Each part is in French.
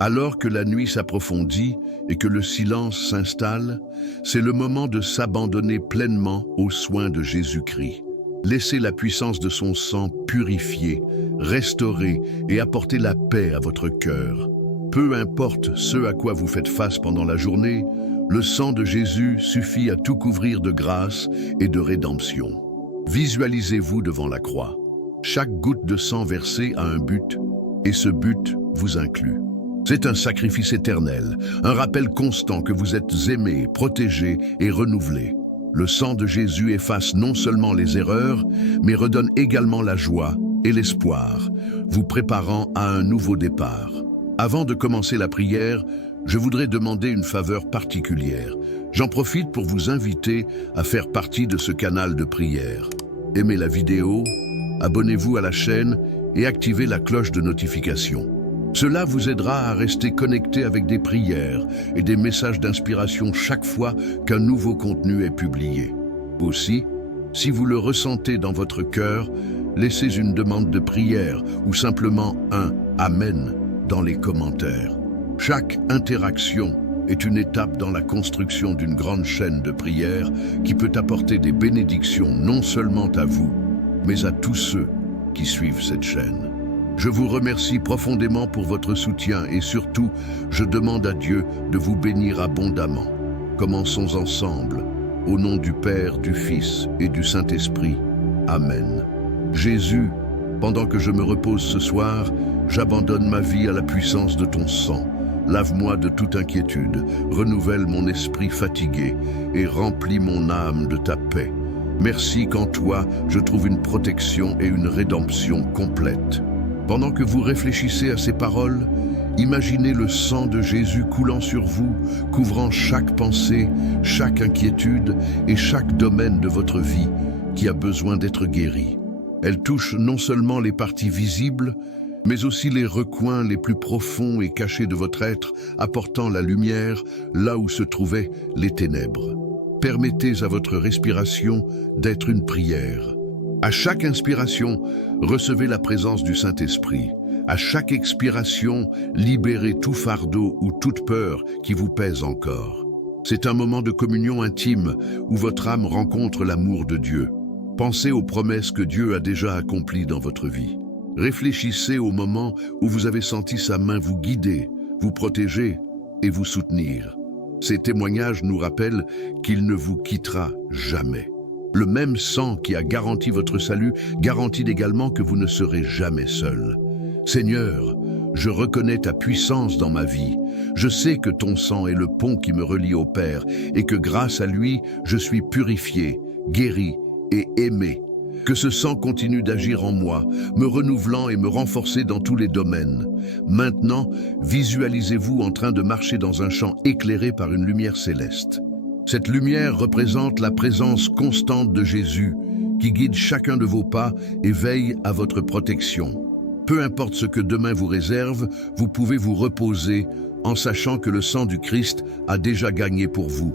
Alors que la nuit s'approfondit et que le silence s'installe, c'est le moment de s'abandonner pleinement aux soins de Jésus-Christ. Laissez la puissance de son sang purifier, restaurer et apporter la paix à votre cœur. Peu importe ce à quoi vous faites face pendant la journée, le sang de Jésus suffit à tout couvrir de grâce et de rédemption. Visualisez-vous devant la croix. Chaque goutte de sang versée a un but, et ce but vous inclut. C'est un sacrifice éternel, un rappel constant que vous êtes aimé, protégé et renouvelé. Le sang de Jésus efface non seulement les erreurs, mais redonne également la joie et l'espoir, vous préparant à un nouveau départ. Avant de commencer la prière, je voudrais demander une faveur particulière. J'en profite pour vous inviter à faire partie de ce canal de prière. Aimez la vidéo, abonnez-vous à la chaîne et activez la cloche de notification. Cela vous aidera à rester connecté avec des prières et des messages d'inspiration chaque fois qu'un nouveau contenu est publié. Aussi, si vous le ressentez dans votre cœur, laissez une demande de prière ou simplement un « Amen » dans les commentaires. Chaque interaction est une étape dans la construction d'une grande chaîne de prières qui peut apporter des bénédictions non seulement à vous, mais à tous ceux qui suivent cette chaîne. Je vous remercie profondément pour votre soutien et surtout, je demande à Dieu de vous bénir abondamment. Commençons ensemble, au nom du Père, du Fils et du Saint-Esprit. Amen. Jésus, pendant que je me repose ce soir, j'abandonne ma vie à la puissance de ton sang. Lave-moi de toute inquiétude, renouvelle mon esprit fatigué et remplis mon âme de ta paix. Merci qu'en toi, je trouve une protection et une rédemption complète. Pendant que vous réfléchissez à ces paroles, imaginez le sang de Jésus coulant sur vous, couvrant chaque pensée, chaque inquiétude et chaque domaine de votre vie qui a besoin d'être guéri. Elle touche non seulement les parties visibles, mais aussi les recoins les plus profonds et cachés de votre être, apportant la lumière là où se trouvaient les ténèbres. Permettez à votre respiration d'être une prière. À chaque inspiration, recevez la présence du Saint-Esprit. À chaque expiration, libérez tout fardeau ou toute peur qui vous pèse encore. C'est un moment de communion intime où votre âme rencontre l'amour de Dieu. Pensez aux promesses que Dieu a déjà accomplies dans votre vie. Réfléchissez au moment où vous avez senti sa main vous guider, vous protéger et vous soutenir. Ces témoignages nous rappellent qu'il ne vous quittera jamais. Le même sang qui a garanti votre salut garantit également que vous ne serez jamais seul. Seigneur, je reconnais ta puissance dans ma vie. Je sais que ton sang est le pont qui me relie au Père et que grâce à lui, je suis purifié, guéri et aimé. Que ce sang continue d'agir en moi, me renouvelant et me renforcer dans tous les domaines. Maintenant, visualisez-vous en train de marcher dans un champ éclairé par une lumière céleste. Cette lumière représente la présence constante de Jésus, qui guide chacun de vos pas et veille à votre protection. Peu importe ce que demain vous réserve, vous pouvez vous reposer en sachant que le sang du Christ a déjà gagné pour vous.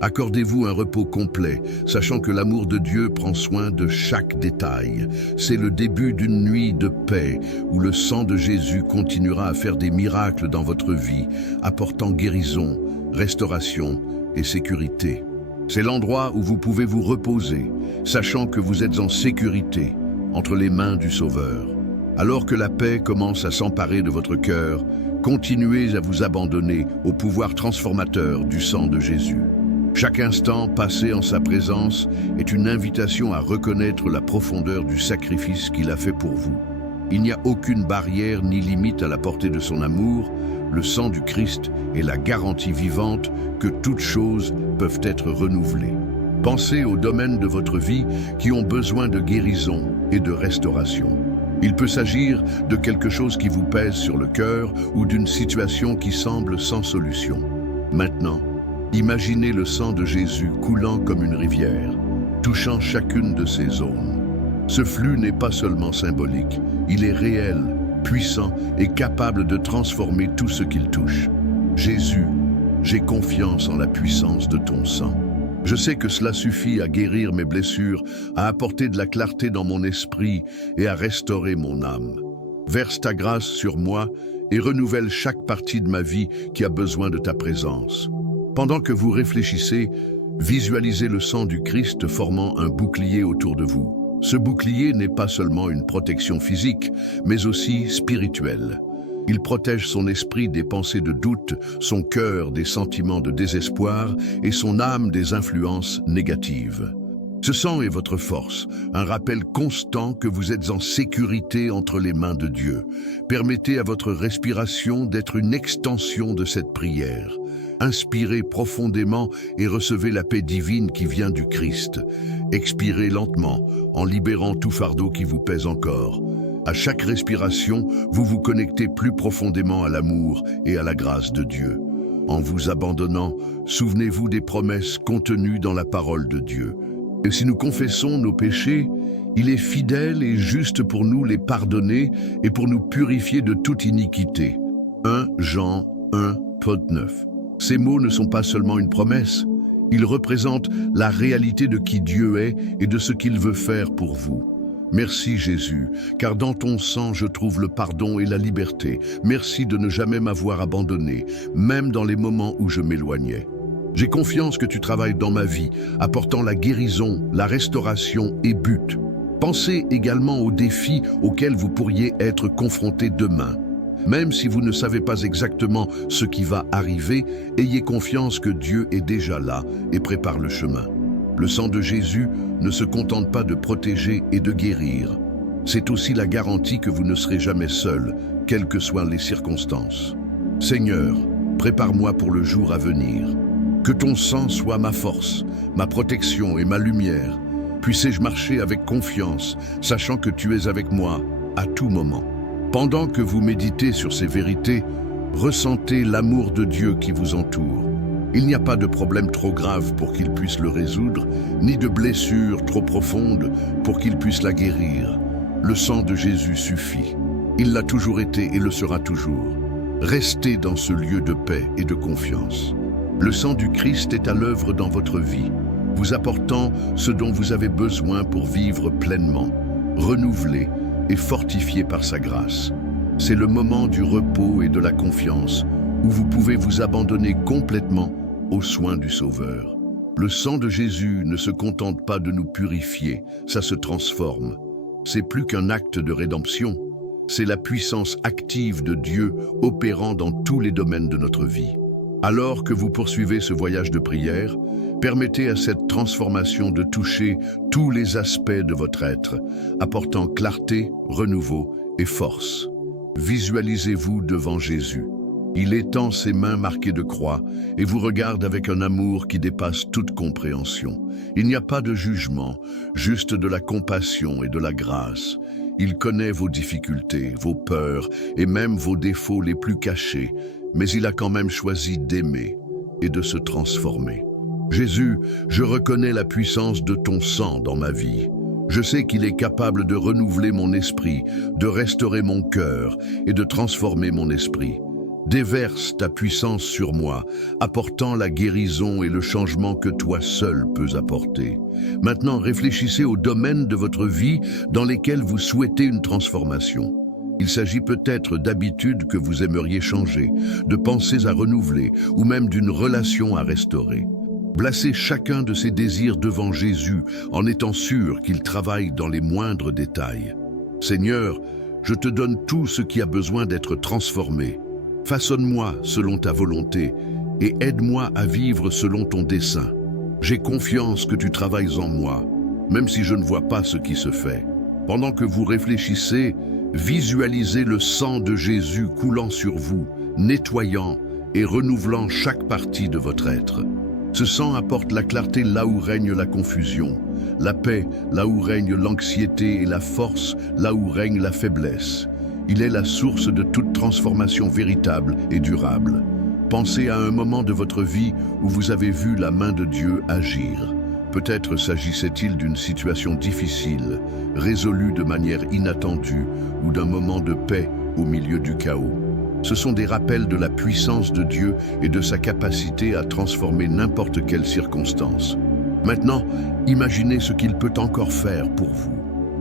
Accordez-vous un repos complet, sachant que l'amour de Dieu prend soin de chaque détail. C'est le début d'une nuit de paix où le sang de Jésus continuera à faire des miracles dans votre vie, apportant guérison, restauration et sécurité. C'est l'endroit où vous pouvez vous reposer, sachant que vous êtes en sécurité entre les mains du Sauveur. Alors que la paix commence à s'emparer de votre cœur, continuez à vous abandonner au pouvoir transformateur du sang de Jésus. Chaque instant passé en sa présence est une invitation à reconnaître la profondeur du sacrifice qu'il a fait pour vous. Il n'y a aucune barrière ni limite à la portée de son amour. Le sang du Christ est la garantie vivante que toutes choses peuvent être renouvelées. Pensez aux domaines de votre vie qui ont besoin de guérison et de restauration. Il peut s'agir de quelque chose qui vous pèse sur le cœur ou d'une situation qui semble sans solution. Maintenant, imaginez le sang de Jésus coulant comme une rivière, touchant chacune de ces zones. Ce flux n'est pas seulement symbolique, il est réel, puissant et capable de transformer tout ce qu'il touche. Jésus, j'ai confiance en la puissance de ton sang. Je sais que cela suffit à guérir mes blessures, à apporter de la clarté dans mon esprit et à restaurer mon âme. Verse ta grâce sur moi et renouvelle chaque partie de ma vie qui a besoin de ta présence. Pendant que vous réfléchissez, visualisez le sang du Christ formant un bouclier autour de vous. Ce bouclier n'est pas seulement une protection physique, mais aussi spirituelle. Il protège son esprit des pensées de doute, son cœur des sentiments de désespoir et son âme des influences négatives. Ce sang est votre force, un rappel constant que vous êtes en sécurité entre les mains de Dieu. Permettez à votre respiration d'être une extension de cette prière. Inspirez profondément et recevez la paix divine qui vient du Christ. Expirez lentement, en libérant tout fardeau qui vous pèse encore. À chaque respiration, vous vous connectez plus profondément à l'amour et à la grâce de Dieu. En vous abandonnant, souvenez-vous des promesses contenues dans la parole de Dieu. Et si nous confessons nos péchés, il est fidèle et juste pour nous les pardonner et pour nous purifier de toute iniquité. 1 Jean 1, 9. Ces mots ne sont pas seulement une promesse, ils représentent la réalité de qui Dieu est et de ce qu'il veut faire pour vous. Merci Jésus, car dans ton sang je trouve le pardon et la liberté. Merci de ne jamais m'avoir abandonné, même dans les moments où je m'éloignais. J'ai confiance que tu travailles dans ma vie, apportant la guérison, la restauration et but. Pensez également aux défis auxquels vous pourriez être confrontés demain. Même si vous ne savez pas exactement ce qui va arriver, ayez confiance que Dieu est déjà là et prépare le chemin. Le sang de Jésus ne se contente pas de protéger et de guérir. C'est aussi la garantie que vous ne serez jamais seul, quelles que soient les circonstances. Seigneur, prépare-moi pour le jour à venir. Que ton sang soit ma force, ma protection et ma lumière. Puissé-je marcher avec confiance, sachant que tu es avec moi à tout moment. Pendant que vous méditez sur ces vérités, ressentez l'amour de Dieu qui vous entoure. Il n'y a pas de problème trop grave pour qu'il puisse le résoudre, ni de blessure trop profonde pour qu'il puisse la guérir. Le sang de Jésus suffit. Il l'a toujours été et le sera toujours. Restez dans ce lieu de paix et de confiance. Le sang du Christ est à l'œuvre dans votre vie, vous apportant ce dont vous avez besoin pour vivre pleinement, renouvelé et fortifié par sa grâce. C'est le moment du repos et de la confiance, où vous pouvez vous abandonner complètement aux soins du Sauveur. Le sang de Jésus ne se contente pas de nous purifier, ça se transforme. C'est plus qu'un acte de rédemption, c'est la puissance active de Dieu opérant dans tous les domaines de notre vie. Alors que vous poursuivez ce voyage de prière, permettez à cette transformation de toucher tous les aspects de votre être, apportant clarté, renouveau et force. Visualisez-vous devant Jésus. Il étend ses mains marquées de croix et vous regarde avec un amour qui dépasse toute compréhension. Il n'y a pas de jugement, juste de la compassion et de la grâce. Il connaît vos difficultés, vos peurs et même vos défauts les plus cachés, mais il a quand même choisi d'aimer et de se transformer. Jésus, je reconnais la puissance de ton sang dans ma vie. Je sais qu'il est capable de renouveler mon esprit, de restaurer mon cœur et de transformer mon esprit. Déverse ta puissance sur moi, apportant la guérison et le changement que toi seul peux apporter. Maintenant, réfléchissez aux domaines de votre vie dans lesquels vous souhaitez une transformation. Il s'agit peut-être d'habitudes que vous aimeriez changer, de pensées à renouveler ou même d'une relation à restaurer. Placez chacun de ces désirs devant Jésus en étant sûr qu'il travaille dans les moindres détails. Seigneur, je te donne tout ce qui a besoin d'être transformé. Façonne-moi selon ta volonté et aide-moi à vivre selon ton dessein. J'ai confiance que tu travailles en moi, même si je ne vois pas ce qui se fait. Pendant que vous réfléchissez, visualisez le sang de Jésus coulant sur vous, nettoyant et renouvelant chaque partie de votre être. Ce sang apporte la clarté là où règne la confusion, la paix là où règne l'anxiété et la force là où règne la faiblesse. Il est la source de toute transformation véritable et durable. Pensez à un moment de votre vie où vous avez vu la main de Dieu agir. Peut-être s'agissait-il d'une situation difficile, résolue de manière inattendue, ou d'un moment de paix au milieu du chaos. Ce sont des rappels de la puissance de Dieu et de sa capacité à transformer n'importe quelle circonstance. Maintenant, imaginez ce qu'il peut encore faire pour vous.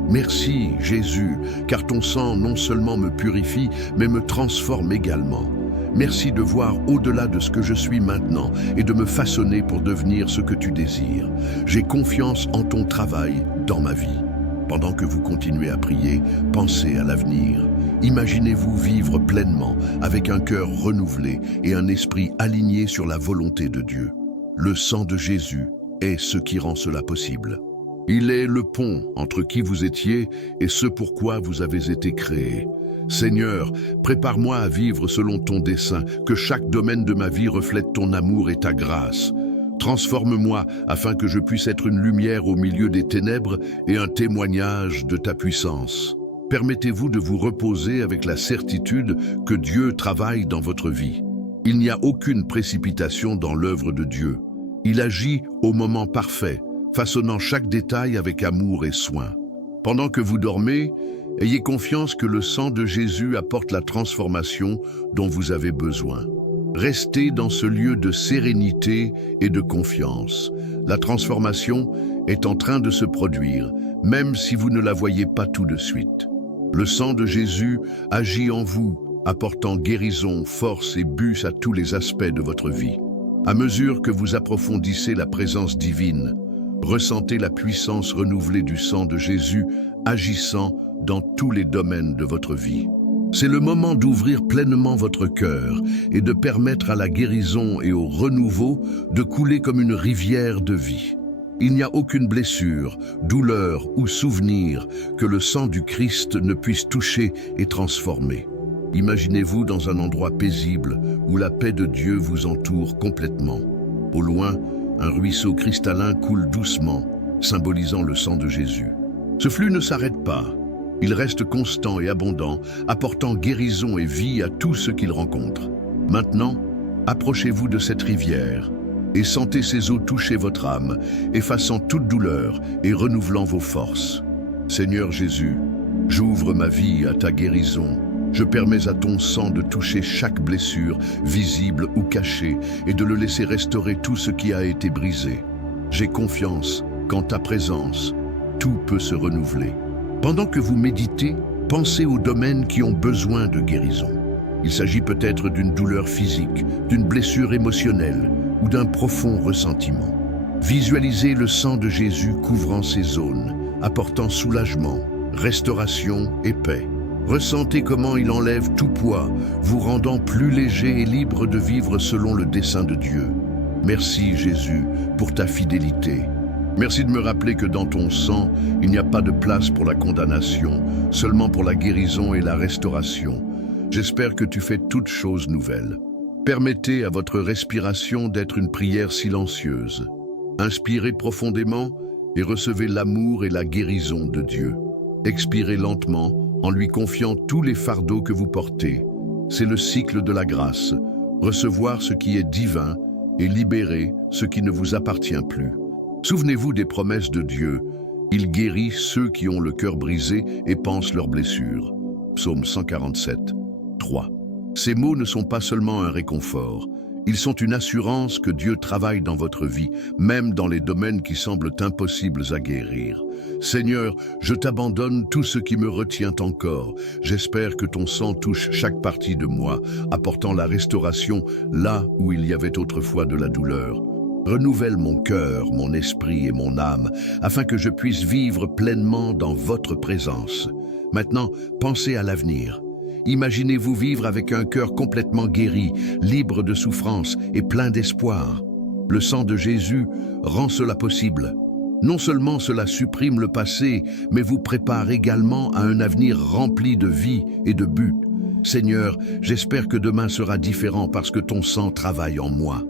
Merci, Jésus, car ton sang non seulement me purifie, mais me transforme également. Merci de voir au-delà de ce que je suis maintenant et de me façonner pour devenir ce que tu désires. J'ai confiance en ton travail dans ma vie. Pendant que vous continuez à prier, pensez à l'avenir. Imaginez-vous vivre pleinement, avec un cœur renouvelé et un esprit aligné sur la volonté de Dieu. Le sang de Jésus est ce qui rend cela possible. Il est le pont entre qui vous étiez et ce pourquoi vous avez été créés. Seigneur, prépare-moi à vivre selon ton dessein, que chaque domaine de ma vie reflète ton amour et ta grâce. Transforme-moi afin que je puisse être une lumière au milieu des ténèbres et un témoignage de ta puissance. Permettez-vous de vous reposer avec la certitude que Dieu travaille dans votre vie. Il n'y a aucune précipitation dans l'œuvre de Dieu. Il agit au moment parfait, façonnant chaque détail avec amour et soin. Pendant que vous dormez, ayez confiance que le sang de Jésus apporte la transformation dont vous avez besoin. Restez dans ce lieu de sérénité et de confiance. La transformation est en train de se produire, même si vous ne la voyez pas tout de suite. Le sang de Jésus agit en vous, apportant guérison, force et bus à tous les aspects de votre vie. À mesure que vous approfondissez la présence divine, ressentez la puissance renouvelée du sang de Jésus agissant dans tous les domaines de votre vie. C'est le moment d'ouvrir pleinement votre cœur et de permettre à la guérison et au renouveau de couler comme une rivière de vie. Il n'y a aucune blessure, douleur ou souvenir que le sang du Christ ne puisse toucher et transformer. Imaginez-vous dans un endroit paisible où la paix de Dieu vous entoure complètement. Au loin, un ruisseau cristallin coule doucement, symbolisant le sang de Jésus. Ce flux ne s'arrête pas. Il reste constant et abondant, apportant guérison et vie à tout ce qu'il rencontre. Maintenant, approchez-vous de cette rivière et sentez ses eaux toucher votre âme, effaçant toute douleur et renouvelant vos forces. Seigneur Jésus, j'ouvre ma vie à ta guérison. Je permets à ton sang de toucher chaque blessure, visible ou cachée, et de le laisser restaurer tout ce qui a été brisé. J'ai confiance qu'en ta présence, tout peut se renouveler. Pendant que vous méditez, pensez aux domaines qui ont besoin de guérison. Il s'agit peut-être d'une douleur physique, d'une blessure émotionnelle ou d'un profond ressentiment. Visualisez le sang de Jésus couvrant ces zones, apportant soulagement, restauration et paix. Ressentez comment il enlève tout poids, vous rendant plus léger et libre de vivre selon le dessein de Dieu. Merci Jésus pour ta fidélité. Merci de me rappeler que dans ton sang, il n'y a pas de place pour la condamnation, seulement pour la guérison et la restauration. J'espère que tu fais toutes choses nouvelles. Permettez à votre respiration d'être une prière silencieuse. Inspirez profondément et recevez l'amour et la guérison de Dieu. Expirez lentement en lui confiant tous les fardeaux que vous portez. C'est le cycle de la grâce. Recevoir ce qui est divin et libérer ce qui ne vous appartient plus. Souvenez-vous des promesses de Dieu. Il guérit ceux qui ont le cœur brisé et pansent leurs blessures. Psaume 147, 3. Ces mots ne sont pas seulement un réconfort. Ils sont une assurance que Dieu travaille dans votre vie, même dans les domaines qui semblent impossibles à guérir. Seigneur, je t'abandonne tout ce qui me retient encore. J'espère que ton sang touche chaque partie de moi, apportant la restauration là où il y avait autrefois de la douleur. Renouvelle mon cœur, mon esprit et mon âme, afin que je puisse vivre pleinement dans votre présence. Maintenant, pensez à l'avenir. Imaginez-vous vivre avec un cœur complètement guéri, libre de souffrance et plein d'espoir. Le sang de Jésus rend cela possible. Non seulement cela supprime le passé, mais vous prépare également à un avenir rempli de vie et de but. Seigneur, j'espère que demain sera différent parce que ton sang travaille en moi.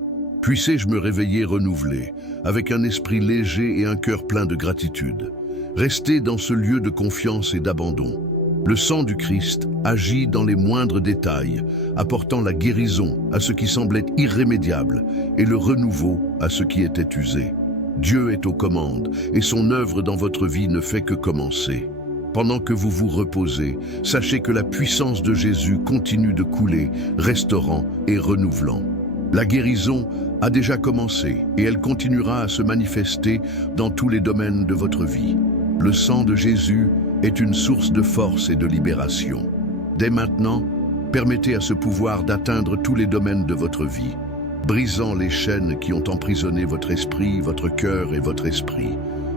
Puissé-je me réveiller renouvelé, avec un esprit léger et un cœur plein de gratitude. Restez dans ce lieu de confiance et d'abandon. Le sang du Christ agit dans les moindres détails, apportant la guérison à ce qui semblait irrémédiable et le renouveau à ce qui était usé. Dieu est aux commandes et son œuvre dans votre vie ne fait que commencer. Pendant que vous vous reposez, sachez que la puissance de Jésus continue de couler, restaurant et renouvelant. La guérison a déjà commencé et elle continuera à se manifester dans tous les domaines de votre vie. Le sang de Jésus est une source de force et de libération. Dès maintenant, permettez à ce pouvoir d'atteindre tous les domaines de votre vie, brisant les chaînes qui ont emprisonné votre esprit, votre cœur et votre esprit.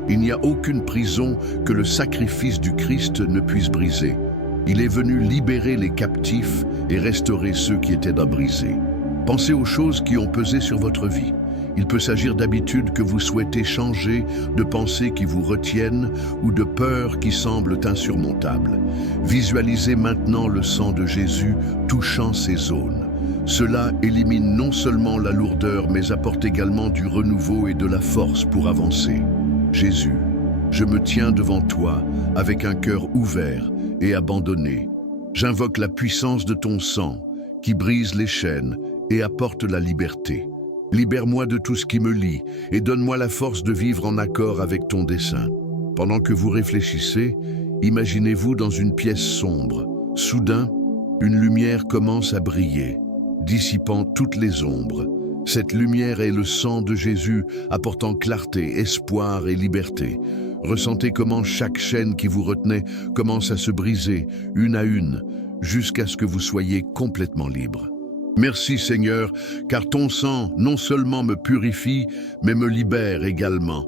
Il n'y a aucune prison que le sacrifice du Christ ne puisse briser. Il est venu libérer les captifs et restaurer ceux qui étaient à briser. Pensez aux choses qui ont pesé sur votre vie. Il peut s'agir d'habitudes que vous souhaitez changer, de pensées qui vous retiennent ou de peurs qui semblent insurmontables. Visualisez maintenant le sang de Jésus touchant ces zones. Cela élimine non seulement la lourdeur, mais apporte également du renouveau et de la force pour avancer. Jésus, je me tiens devant toi avec un cœur ouvert et abandonné. J'invoque la puissance de ton sang qui brise les chaînes et apporte la liberté. Libère-moi de tout ce qui me lie et donne-moi la force de vivre en accord avec ton dessein. Pendant que vous réfléchissez, imaginez-vous dans une pièce sombre. Soudain, une lumière commence à briller, dissipant toutes les ombres. Cette lumière est le sang de Jésus, apportant clarté, espoir et liberté. Ressentez comment chaque chaîne qui vous retenait commence à se briser, une à une, jusqu'à ce que vous soyez complètement libre. Merci Seigneur, car ton sang non seulement me purifie, mais me libère également.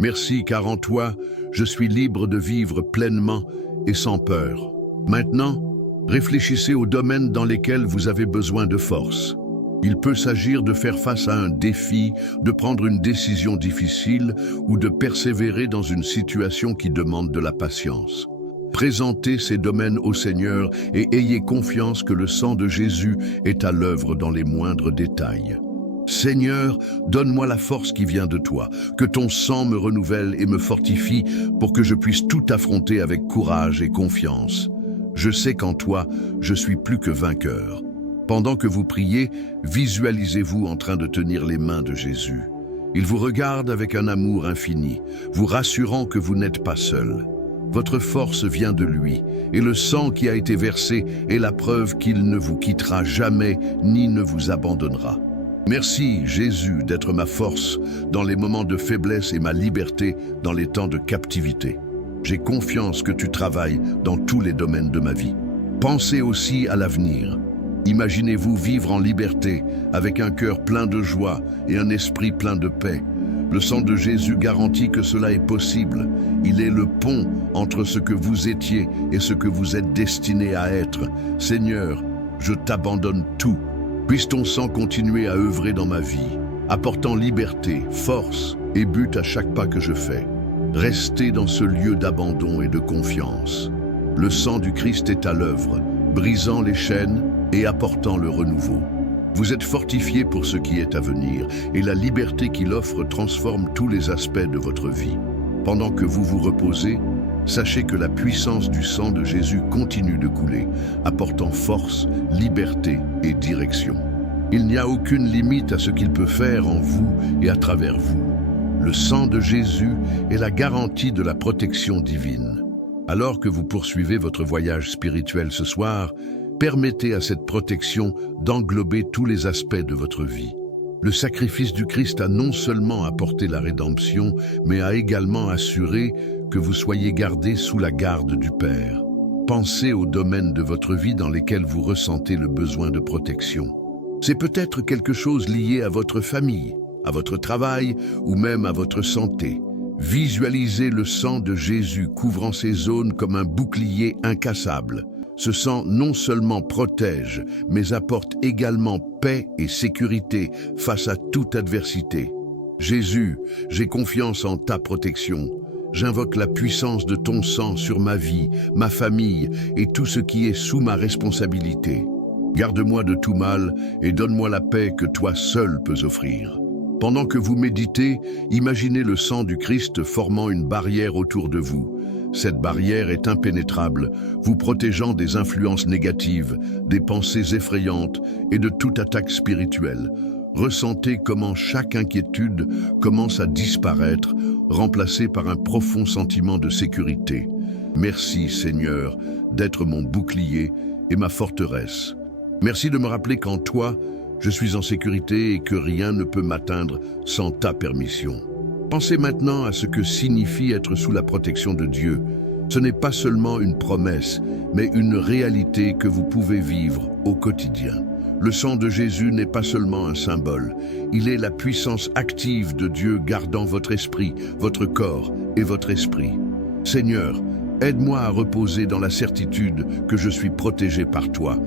Merci car en toi, je suis libre de vivre pleinement et sans peur. Maintenant, réfléchissez aux domaines dans lesquels vous avez besoin de force. Il peut s'agir de faire face à un défi, de prendre une décision difficile ou de persévérer dans une situation qui demande de la patience. Présentez ces domaines au Seigneur et ayez confiance que le sang de Jésus est à l'œuvre dans les moindres détails. Seigneur, donne-moi la force qui vient de toi, que ton sang me renouvelle et me fortifie pour que je puisse tout affronter avec courage et confiance. Je sais qu'en toi, je suis plus que vainqueur. Pendant que vous priez, visualisez-vous en train de tenir les mains de Jésus. Il vous regarde avec un amour infini, vous rassurant que vous n'êtes pas seul. Votre force vient de lui, et le sang qui a été versé est la preuve qu'il ne vous quittera jamais ni ne vous abandonnera. Merci, Jésus, d'être ma force dans les moments de faiblesse et ma liberté dans les temps de captivité. J'ai confiance que tu travailles dans tous les domaines de ma vie. Pensez aussi à l'avenir. Imaginez-vous vivre en liberté, avec un cœur plein de joie et un esprit plein de paix. Le sang de Jésus garantit que cela est possible. Il est le pont entre ce que vous étiez et ce que vous êtes destiné à être. Seigneur, je t'abandonne tout. Puisse ton sang continuer à œuvrer dans ma vie, apportant liberté, force et but à chaque pas que je fais. Restez dans ce lieu d'abandon et de confiance. Le sang du Christ est à l'œuvre, brisant les chaînes et apportant le renouveau. Vous êtes fortifiés pour ce qui est à venir, et la liberté qu'il offre transforme tous les aspects de votre vie. Pendant que vous vous reposez, sachez que la puissance du sang de Jésus continue de couler, apportant force, liberté et direction. Il n'y a aucune limite à ce qu'il peut faire en vous et à travers vous. Le sang de Jésus est la garantie de la protection divine. Alors que vous poursuivez votre voyage spirituel ce soir, permettez à cette protection d'englober tous les aspects de votre vie. Le sacrifice du Christ a non seulement apporté la rédemption, mais a également assuré que vous soyez gardés sous la garde du Père. Pensez aux domaines de votre vie dans lesquels vous ressentez le besoin de protection. C'est peut-être quelque chose lié à votre famille, à votre travail ou même à votre santé. Visualisez le sang de Jésus couvrant ces zones comme un bouclier incassable. Ce sang non seulement protège, mais apporte également paix et sécurité face à toute adversité. Jésus, j'ai confiance en ta protection. J'invoque la puissance de ton sang sur ma vie, ma famille et tout ce qui est sous ma responsabilité. Garde-moi de tout mal et donne-moi la paix que toi seul peux offrir. Pendant que vous méditez, imaginez le sang du Christ formant une barrière autour de vous. Cette barrière est impénétrable, vous protégeant des influences négatives, des pensées effrayantes et de toute attaque spirituelle. Ressentez comment chaque inquiétude commence à disparaître, remplacée par un profond sentiment de sécurité. Merci Seigneur d'être mon bouclier et ma forteresse. Merci de me rappeler qu'en toi, je suis en sécurité et que rien ne peut m'atteindre sans ta permission. Pensez maintenant à ce que signifie être sous la protection de Dieu. Ce n'est pas seulement une promesse, mais une réalité que vous pouvez vivre au quotidien. Le sang de Jésus n'est pas seulement un symbole, il est la puissance active de Dieu gardant votre esprit, votre corps et votre esprit. Seigneur, aide-moi à reposer dans la certitude que je suis protégé par toi.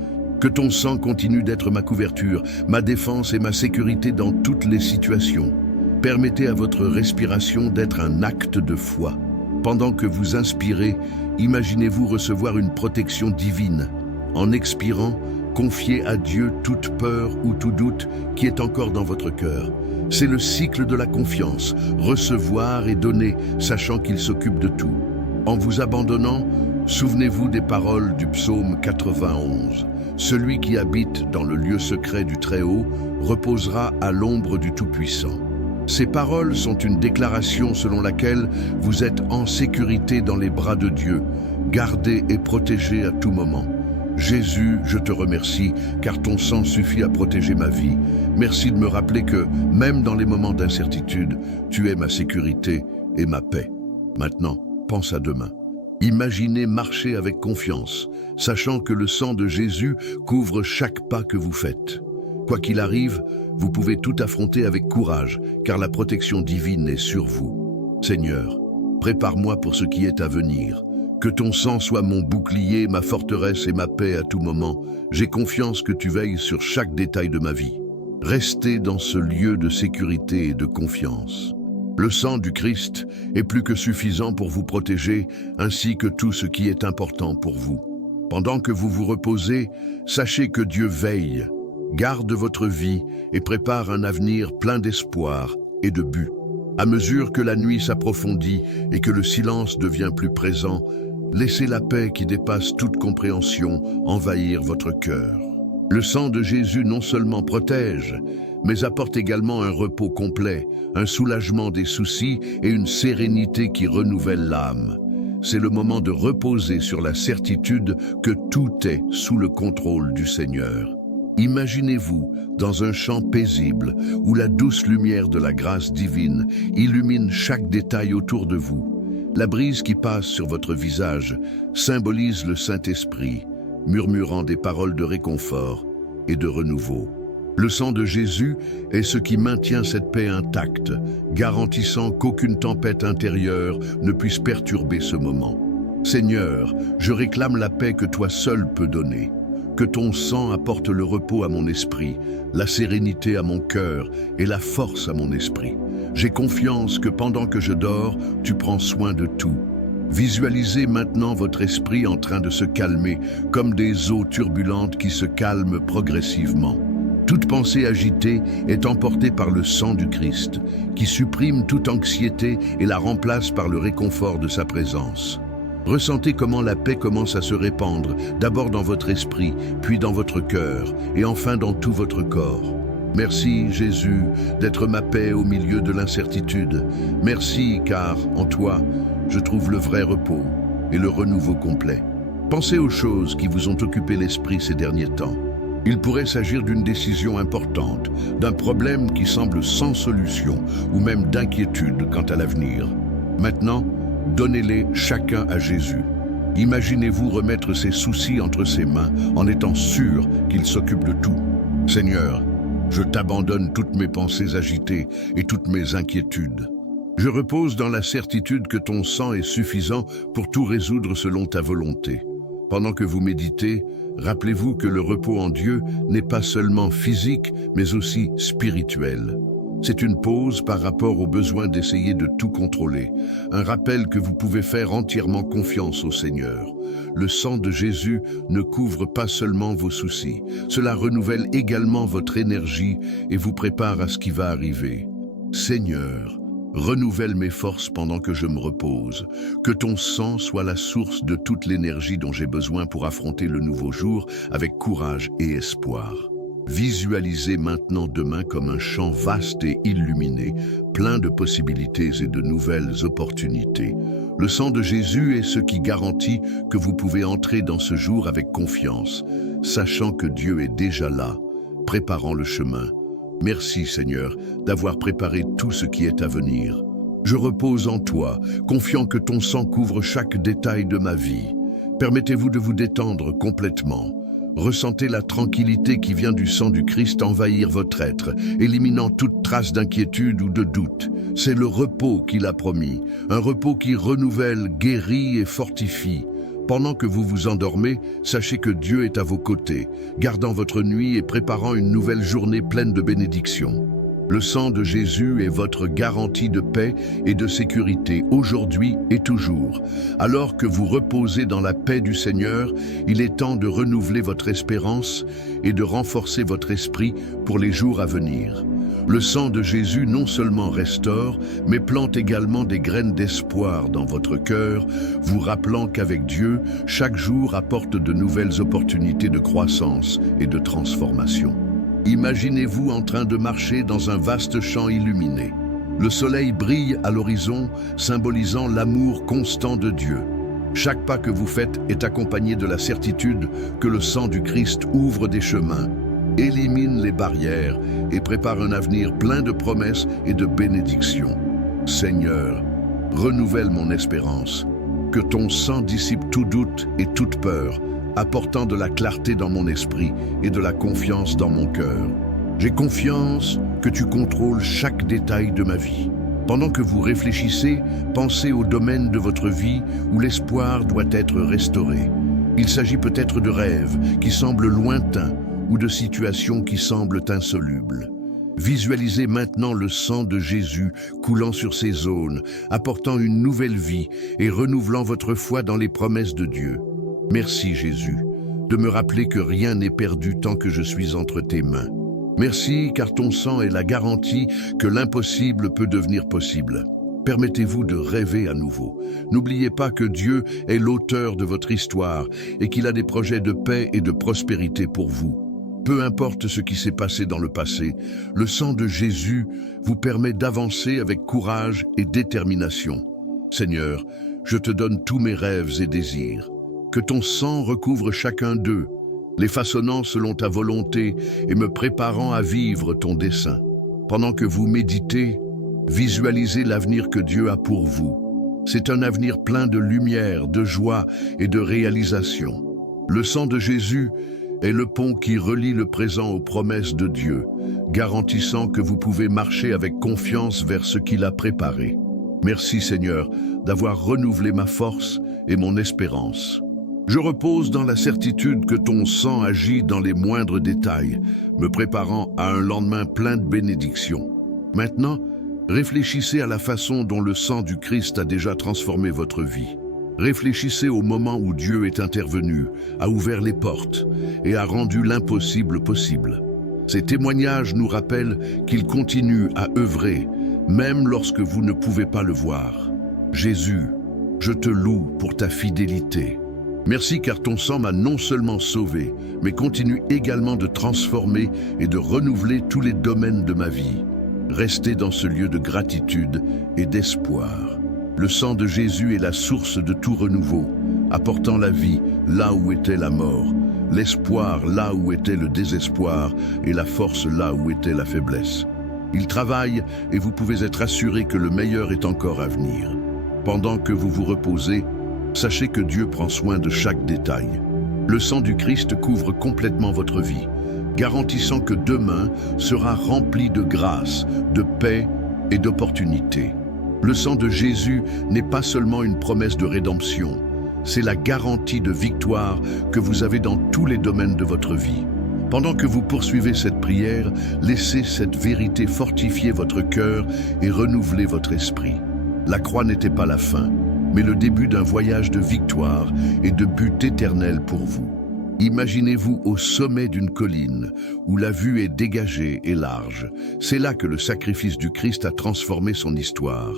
Que ton sang continue d'être ma couverture, ma défense et ma sécurité dans toutes les situations. Permettez à votre respiration d'être un acte de foi. Pendant que vous inspirez, imaginez-vous recevoir une protection divine. En expirant, confiez à Dieu toute peur ou tout doute qui est encore dans votre cœur. C'est le cycle de la confiance, recevoir et donner, sachant qu'il s'occupe de tout. En vous abandonnant, souvenez-vous des paroles du psaume 91. Celui qui habite dans le lieu secret du Très-Haut reposera à l'ombre du Tout-Puissant. Ces paroles sont une déclaration selon laquelle vous êtes en sécurité dans les bras de Dieu, gardé et protégé à tout moment. Jésus, je te remercie, car ton sang suffit à protéger ma vie. Merci de me rappeler que, même dans les moments d'incertitude, tu es ma sécurité et ma paix. Maintenant, pense à demain. Imaginez marcher avec confiance, sachant que le sang de Jésus couvre chaque pas que vous faites. Quoi qu'il arrive, vous pouvez tout affronter avec courage, car la protection divine est sur vous. Seigneur, prépare-moi pour ce qui est à venir. Que ton sang soit mon bouclier, ma forteresse et ma paix à tout moment. J'ai confiance que tu veilles sur chaque détail de ma vie. Restez dans ce lieu de sécurité et de confiance. Le sang du Christ est plus que suffisant pour vous protéger, ainsi que tout ce qui est important pour vous. Pendant que vous vous reposez, sachez que Dieu veille, garde votre vie et prépare un avenir plein d'espoir et de but. À mesure que la nuit s'approfondit et que le silence devient plus présent, laissez la paix qui dépasse toute compréhension envahir votre cœur. Le sang de Jésus non seulement protège, mais apporte également un repos complet, un soulagement des soucis et une sérénité qui renouvelle l'âme. C'est le moment de reposer sur la certitude que tout est sous le contrôle du Seigneur. Imaginez-vous dans un champ paisible où la douce lumière de la grâce divine illumine chaque détail autour de vous. La brise qui passe sur votre visage symbolise le Saint-Esprit, murmurant des paroles de réconfort et de renouveau. Le sang de Jésus est ce qui maintient cette paix intacte, garantissant qu'aucune tempête intérieure ne puisse perturber ce moment. Seigneur, je réclame la paix que toi seul peux donner. Que ton sang apporte le repos à mon esprit, la sérénité à mon cœur et la force à mon esprit. J'ai confiance que pendant que je dors, tu prends soin de tout. Visualisez maintenant votre esprit en train de se calmer, comme des eaux turbulentes qui se calment progressivement. Toute pensée agitée est emportée par le sang du Christ, qui supprime toute anxiété et la remplace par le réconfort de sa présence. Ressentez comment la paix commence à se répandre, d'abord dans votre esprit, puis dans votre cœur, et enfin dans tout votre corps. Merci, Jésus, d'être ma paix au milieu de l'incertitude. Merci, car, en toi, je trouve le vrai repos et le renouveau complet. Pensez aux choses qui vous ont occupé l'esprit ces derniers temps. Il pourrait s'agir d'une décision importante, d'un problème qui semble sans solution, ou même d'inquiétude quant à l'avenir. Maintenant, donnez-les chacun à Jésus. Imaginez-vous remettre ses soucis entre ses mains en étant sûr qu'il s'occupe de tout. Seigneur, je t'abandonne toutes mes pensées agitées et toutes mes inquiétudes. Je repose dans la certitude que ton sang est suffisant pour tout résoudre selon ta volonté. Pendant que vous méditez, rappelez-vous que le repos en Dieu n'est pas seulement physique, mais aussi spirituel. C'est une pause par rapport au besoin d'essayer de tout contrôler, un rappel que vous pouvez faire entièrement confiance au Seigneur. Le sang de Jésus ne couvre pas seulement vos soucis, cela renouvelle également votre énergie et vous prépare à ce qui va arriver. Seigneur, renouvelle mes forces pendant que je me repose. Que ton sang soit la source de toute l'énergie dont j'ai besoin pour affronter le nouveau jour avec courage et espoir. Visualisez maintenant demain comme un champ vaste et illuminé, plein de possibilités et de nouvelles opportunités. Le sang de Jésus est ce qui garantit que vous pouvez entrer dans ce jour avec confiance, sachant que Dieu est déjà là, préparant le chemin. Merci Seigneur d'avoir préparé tout ce qui est à venir. Je repose en toi, confiant que ton sang couvre chaque détail de ma vie. Permettez-vous de vous détendre complètement. Ressentez la tranquillité qui vient du sang du Christ envahir votre être, éliminant toute trace d'inquiétude ou de doute. C'est le repos qu'il a promis, un repos qui renouvelle, guérit et fortifie. Pendant que vous vous endormez, sachez que Dieu est à vos côtés, gardant votre nuit et préparant une nouvelle journée pleine de bénédictions. Le sang de Jésus est votre garantie de paix et de sécurité aujourd'hui et toujours. Alors que vous reposez dans la paix du Seigneur, il est temps de renouveler votre espérance et de renforcer votre esprit pour les jours à venir. Le sang de Jésus non seulement restaure, mais plante également des graines d'espoir dans votre cœur, vous rappelant qu'avec Dieu, chaque jour apporte de nouvelles opportunités de croissance et de transformation. Imaginez-vous en train de marcher dans un vaste champ illuminé. Le soleil brille à l'horizon, symbolisant l'amour constant de Dieu. Chaque pas que vous faites est accompagné de la certitude que le sang du Christ ouvre des chemins, élimine les barrières et prépare un avenir plein de promesses et de bénédictions. Seigneur, renouvelle mon espérance, que ton sang dissipe tout doute et toute peur, apportant de la clarté dans mon esprit et de la confiance dans mon cœur. J'ai confiance que tu contrôles chaque détail de ma vie. Pendant que vous réfléchissez, pensez au domaine de votre vie où l'espoir doit être restauré. Il s'agit peut-être de rêves qui semblent lointains ou de situations qui semblent insolubles. Visualisez maintenant le sang de Jésus coulant sur ces zones, apportant une nouvelle vie et renouvelant votre foi dans les promesses de Dieu. Merci Jésus, de me rappeler que rien n'est perdu tant que je suis entre tes mains. Merci car ton sang est la garantie que l'impossible peut devenir possible. Permettez-vous de rêver à nouveau. N'oubliez pas que Dieu est l'auteur de votre histoire et qu'il a des projets de paix et de prospérité pour vous. Peu importe ce qui s'est passé dans le passé, le sang de Jésus vous permet d'avancer avec courage et détermination. Seigneur, je te donne tous mes rêves et désirs. Que ton sang recouvre chacun d'eux, les façonnant selon ta volonté et me préparant à vivre ton dessein. Pendant que vous méditez, visualisez l'avenir que Dieu a pour vous. C'est un avenir plein de lumière, de joie et de réalisation. Le sang de Jésus est le pont qui relie le présent aux promesses de Dieu, garantissant que vous pouvez marcher avec confiance vers ce qu'il a préparé. Merci Seigneur d'avoir renouvelé ma force et mon espérance. Je repose dans la certitude que ton sang agit dans les moindres détails, me préparant à un lendemain plein de bénédictions. Maintenant, réfléchissez à la façon dont le sang du Christ a déjà transformé votre vie. Réfléchissez au moment où Dieu est intervenu, a ouvert les portes et a rendu l'impossible possible. Ces témoignages nous rappellent qu'il continue à œuvrer, même lorsque vous ne pouvez pas le voir. Jésus, je te loue pour ta fidélité. Merci car ton sang m'a non seulement sauvé, mais continue également de transformer et de renouveler tous les domaines de ma vie. Restez dans ce lieu de gratitude et d'espoir. Le sang de Jésus est la source de tout renouveau, apportant la vie là où était la mort, l'espoir là où était le désespoir et la force là où était la faiblesse. Il travaille et vous pouvez être assuré que le meilleur est encore à venir. Pendant que vous vous reposez, sachez que Dieu prend soin de chaque détail. Le sang du Christ couvre complètement votre vie, garantissant que demain sera rempli de grâce, de paix et d'opportunités. Le sang de Jésus n'est pas seulement une promesse de rédemption, c'est la garantie de victoire que vous avez dans tous les domaines de votre vie. Pendant que vous poursuivez cette prière, laissez cette vérité fortifier votre cœur et renouveler votre esprit. La croix n'était pas la fin, mais le début d'un voyage de victoire et de but éternel pour vous. Imaginez-vous au sommet d'une colline où la vue est dégagée et large. C'est là que le sacrifice du Christ a transformé son histoire.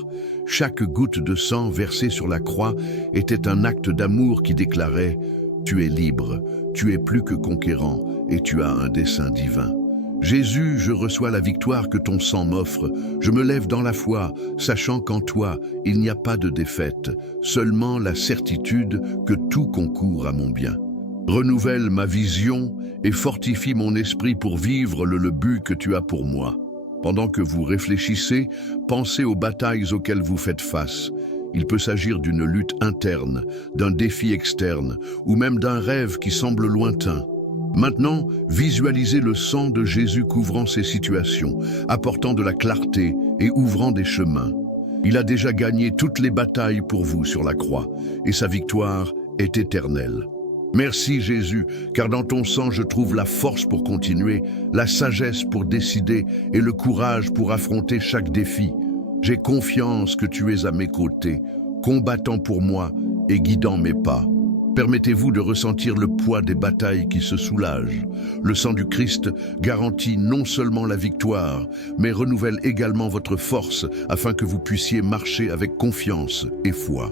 Chaque goutte de sang versée sur la croix était un acte d'amour qui déclarait « Tu es libre, tu es plus que conquérant et tu as un dessein divin ». Jésus, je reçois la victoire que ton sang m'offre. Je me lève dans la foi, sachant qu'en toi, il n'y a pas de défaite, seulement la certitude que tout concourt à mon bien. Renouvelle ma vision et fortifie mon esprit pour vivre le but que tu as pour moi. Pendant que vous réfléchissez, pensez aux batailles auxquelles vous faites face. Il peut s'agir d'une lutte interne, d'un défi externe, ou même d'un rêve qui semble lointain. Maintenant, visualisez le sang de Jésus couvrant ces situations, apportant de la clarté et ouvrant des chemins. Il a déjà gagné toutes les batailles pour vous sur la croix, et sa victoire est éternelle. Merci Jésus, car dans ton sang je trouve la force pour continuer, la sagesse pour décider et le courage pour affronter chaque défi. J'ai confiance que tu es à mes côtés, combattant pour moi et guidant mes pas. Permettez-vous de ressentir le poids des batailles qui se soulagent. Le sang du Christ garantit non seulement la victoire, mais renouvelle également votre force afin que vous puissiez marcher avec confiance et foi.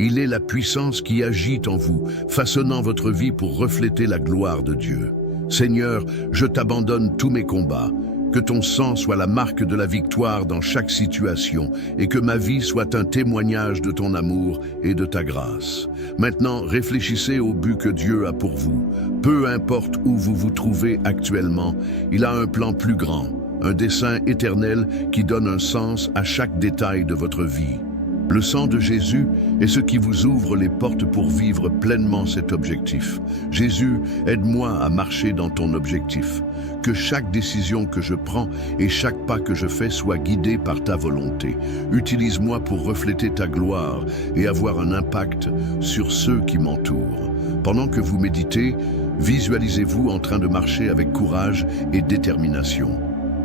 Il est la puissance qui agit en vous, façonnant votre vie pour refléter la gloire de Dieu. Seigneur, je t'abandonne tous mes combats. Que ton sang soit la marque de la victoire dans chaque situation et que ma vie soit un témoignage de ton amour et de ta grâce. Maintenant, réfléchissez au but que Dieu a pour vous. Peu importe où vous vous trouvez actuellement, il a un plan plus grand, un dessein éternel qui donne un sens à chaque détail de votre vie. Le sang de Jésus est ce qui vous ouvre les portes pour vivre pleinement cet objectif. Jésus, aide-moi à marcher dans ton objectif. Que chaque décision que je prends et chaque pas que je fais soit guidé par ta volonté. Utilise-moi pour refléter ta gloire et avoir un impact sur ceux qui m'entourent. Pendant que vous méditez, visualisez-vous en train de marcher avec courage et détermination.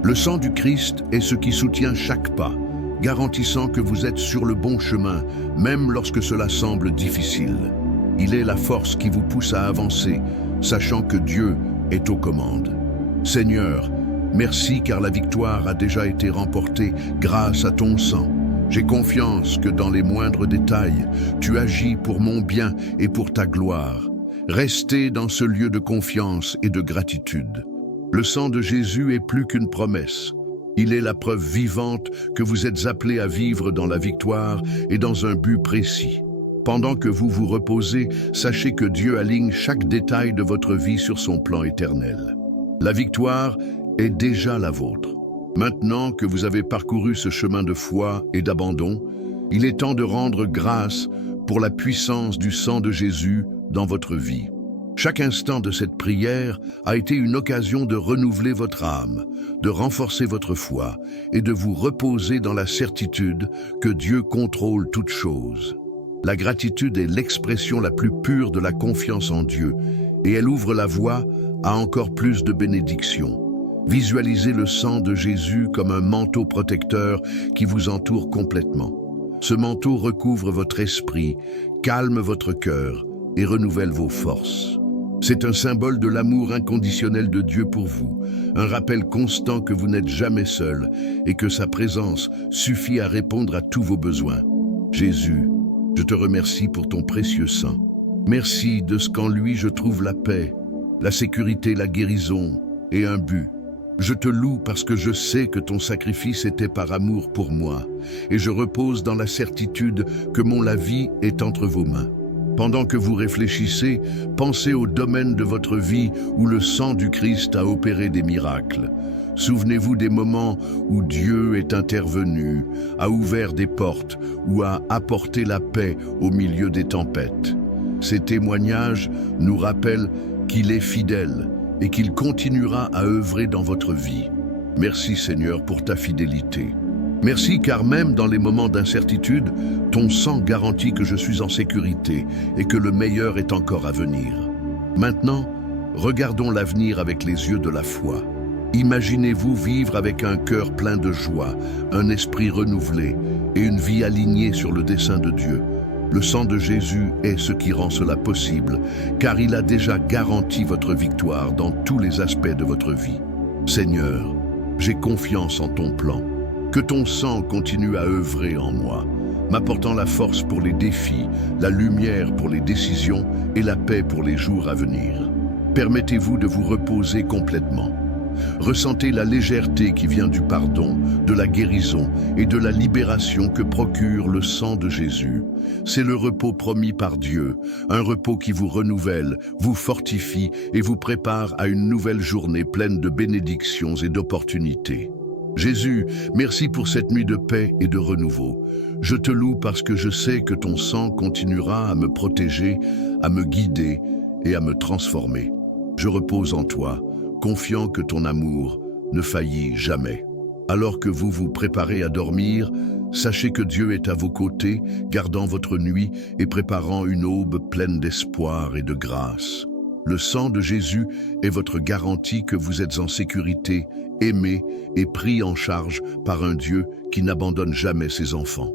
Le sang du Christ est ce qui soutient chaque pas, garantissant que vous êtes sur le bon chemin, même lorsque cela semble difficile. Il est la force qui vous pousse à avancer, sachant que Dieu est aux commandes. Seigneur, merci car la victoire a déjà été remportée grâce à ton sang. J'ai confiance que dans les moindres détails, tu agis pour mon bien et pour ta gloire. Restez dans ce lieu de confiance et de gratitude. Le sang de Jésus est plus qu'une promesse. Il est la preuve vivante que vous êtes appelés à vivre dans la victoire et dans un but précis. Pendant que vous vous reposez, sachez que Dieu aligne chaque détail de votre vie sur son plan éternel. La victoire est déjà la vôtre. Maintenant que vous avez parcouru ce chemin de foi et d'abandon, il est temps de rendre grâce pour la puissance du sang de Jésus dans votre vie. Chaque instant de cette prière a été une occasion de renouveler votre âme, de renforcer votre foi et de vous reposer dans la certitude que Dieu contrôle toutes choses. La gratitude est l'expression la plus pure de la confiance en Dieu et elle ouvre la voie à encore plus de bénédictions. Visualisez le sang de Jésus comme un manteau protecteur qui vous entoure complètement. Ce manteau recouvre votre esprit, calme votre cœur et renouvelle vos forces. C'est un symbole de l'amour inconditionnel de Dieu pour vous, un rappel constant que vous n'êtes jamais seul et que sa présence suffit à répondre à tous vos besoins. Jésus, je te remercie pour ton précieux sang. Merci de ce qu'en lui je trouve la paix, la sécurité, la guérison et un but. Je te loue parce que je sais que ton sacrifice était par amour pour moi et je repose dans la certitude que la vie est entre vos mains. Pendant que vous réfléchissez, pensez au domaine de votre vie où le sang du Christ a opéré des miracles. Souvenez-vous des moments où Dieu est intervenu, a ouvert des portes ou a apporté la paix au milieu des tempêtes. Ces témoignages nous rappellent qu'il est fidèle et qu'il continuera à œuvrer dans votre vie. Merci Seigneur pour ta fidélité. Merci car même dans les moments d'incertitude, ton sang garantit que je suis en sécurité et que le meilleur est encore à venir. Maintenant, regardons l'avenir avec les yeux de la foi. Imaginez-vous vivre avec un cœur plein de joie, un esprit renouvelé et une vie alignée sur le dessein de Dieu. Le sang de Jésus est ce qui rend cela possible, car il a déjà garanti votre victoire dans tous les aspects de votre vie. Seigneur, j'ai confiance en ton plan. Que ton sang continue à œuvrer en moi, m'apportant la force pour les défis, la lumière pour les décisions et la paix pour les jours à venir. Permettez-vous de vous reposer complètement. Ressentez la légèreté qui vient du pardon, de la guérison et de la libération que procure le sang de Jésus. C'est le repos promis par Dieu, un repos qui vous renouvelle, vous fortifie et vous prépare à une nouvelle journée pleine de bénédictions et d'opportunités. Jésus, merci pour cette nuit de paix et de renouveau. Je te loue parce que je sais que ton sang continuera à me protéger, à me guider et à me transformer. Je repose en toi, confiant que ton amour ne faillit jamais. Alors que vous vous préparez à dormir, sachez que Dieu est à vos côtés, gardant votre nuit et préparant une aube pleine d'espoir et de grâce. Le sang de Jésus est votre garantie que vous êtes en sécurité, aimé et pris en charge par un Dieu qui n'abandonne jamais ses enfants.